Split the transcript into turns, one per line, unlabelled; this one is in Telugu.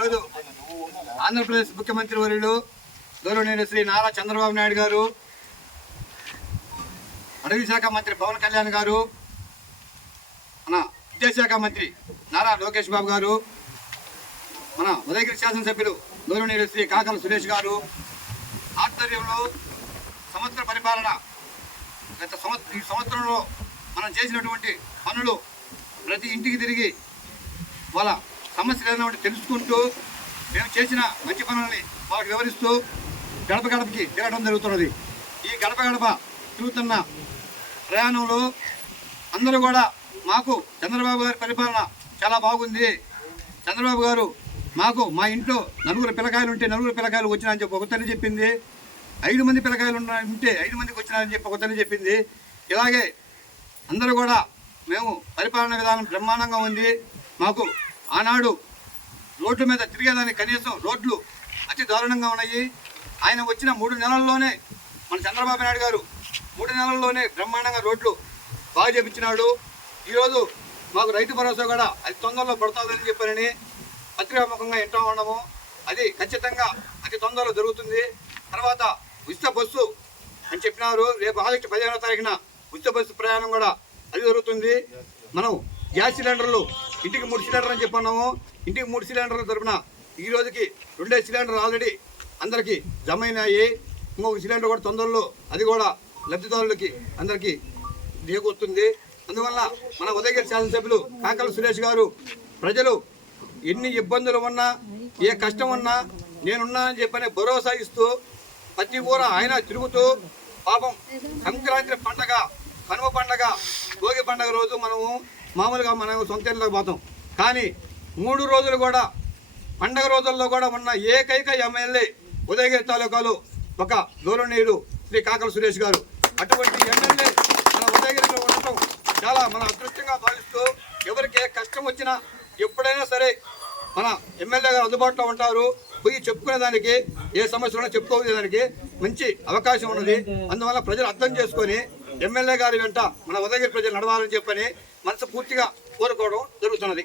ఈరోజు ఆంధ్రప్రదేశ్ ముఖ్యమంత్రి వర్యులు గౌరవనీయులు శ్రీ నారా చంద్రబాబు నాయుడు గారు అటవీ శాఖ మంత్రి పవన్ కళ్యాణ్ గారు మన విద్యాశాఖ మంత్రి నారా లోకేష్ బాబు గారు మన ఉదయగిరి శాసనసభ్యులు గౌరవనీయులు శ్రీ కాకల సురేష్ గారు ఆధ్వర్యంలో సంవత్సర పరిపాలన గత సంవత్సరం ఈ సంవత్సరంలో మనం చేసినటువంటి పనులు ప్రతి ఇంటికి తిరిగి వాళ్ళ సమస్యలు ఏదైనా ఉంటే తెలుసుకుంటూ మేము చేసిన మంచి పనులని వాళ్ళకి వివరిస్తూ గడప గడపకి తిరగడం జరుగుతున్నది. ఈ గడప గడప తిరుగుతున్న ప్రయాణంలో అందరూ కూడా మాకు చంద్రబాబు గారి పరిపాలన చాలా బాగుంది. చంద్రబాబు గారు మాకు మా ఇంట్లో నలుగురు పిల్లకాయలు ఉంటే నలుగురు పిల్లకాయలు వచ్చినాయని చెప్పి ఒక తల్లి చెప్పింది. ఐదు మంది పిల్లకాయలు ఉన్న- ఉంటే ఐదు మందికి వచ్చినారని చెప్పి ఒక తల్లి చెప్పింది. ఇలాగే అందరూ కూడా మేము పరిపాలన విధానం బ్రహ్మాండంగా ఉంది. మాకు ఆనాడు రోడ్ల మీద తిరిగేదానికి కనీసం రోడ్లు అతి దారుణంగా ఉన్నాయి. ఆయన వచ్చిన మూడు నెలల్లోనే మన చంద్రబాబు నాయుడు గారు మూడు నెలల్లోనే బ్రహ్మాండంగా రోడ్లు బాగా చేపించినాడు. ఈరోజు మాకు రైతు భరోసా కూడా అది తొందరలో పడుతుందని చెప్పారని పత్రికాముఖంగా వింటూ ఉండము అది ఖచ్చితంగా అతి తొందరలో జరుగుతుంది. తర్వాత ఉచిత బస్సు అని చెప్పినారు. రేపు ఆగస్టు పదిహేనో తారీఖున ఉచిత బస్సు ప్రయాణం కూడా అది జరుగుతుంది. మనం గ్యాస్ సిలిండర్లు ఇంటికి మూడు సిలిండర్లు అని చెప్పన్నాము. ఇంటికి మూడు సిలిండర్ల తరపున ఈ రోజుకి రెండే సిలిండర్ ఆల్రెడీ అందరికీ జమ అయినాయి ఇంకొక సిలిండర్ కూడా తొందరలో అది కూడా లబ్ధిదారులకి అందరికీ దిగొస్తుంది. అందువల్ల మన ఉదయగిరి శాసనసభ్యులు కాకల సురేష్ గారు ప్రజలు ఎన్ని ఇబ్బందులు ఉన్నా ఏ కష్టం ఉన్నా నేనున్నా అని చెప్పని భరోసా ఇస్తూ ప్రతి ఊర ఆయన తిరుగుతూ పాపం సంక్రాంతి పండగ కనుమ పండగ పండగ రోజు మనము మామూలుగా మనం సొంత ఇళ్ళకి పోతాం. కానీ మూడు రోజులు కూడా పండగ రోజుల్లో కూడా ఉన్న ఏకైక ఎమ్మెల్యే ఉదయగిరి తాలూకాలో ఒక దూరనీయుడు శ్రీ కాకల సురేష్ గారు. అటువంటి ఎమ్మెల్యే మన ఉదయగిరిలో ఉండటం చాలా మన అదృష్టంగా భావిస్తూ ఎవరికి ఏ కష్టం వచ్చినా ఎప్పుడైనా సరే మన ఎమ్మెల్యే గారు అందుబాటులో ఉంటారు. పోయి చెప్పుకునే దానికి ఏ సమస్య చెప్పుకోవడానికి మంచి అవకాశం ఉన్నది. అందువల్ల ప్రజలు అర్థం చేసుకొని ఎమ్మెల్యే గారి వెంట మన ఉదయగిరి ప్రజలు నడవాలని చెప్పని మనసు పూర్తిగా కోరుకోవడం జరుగుతున్నది.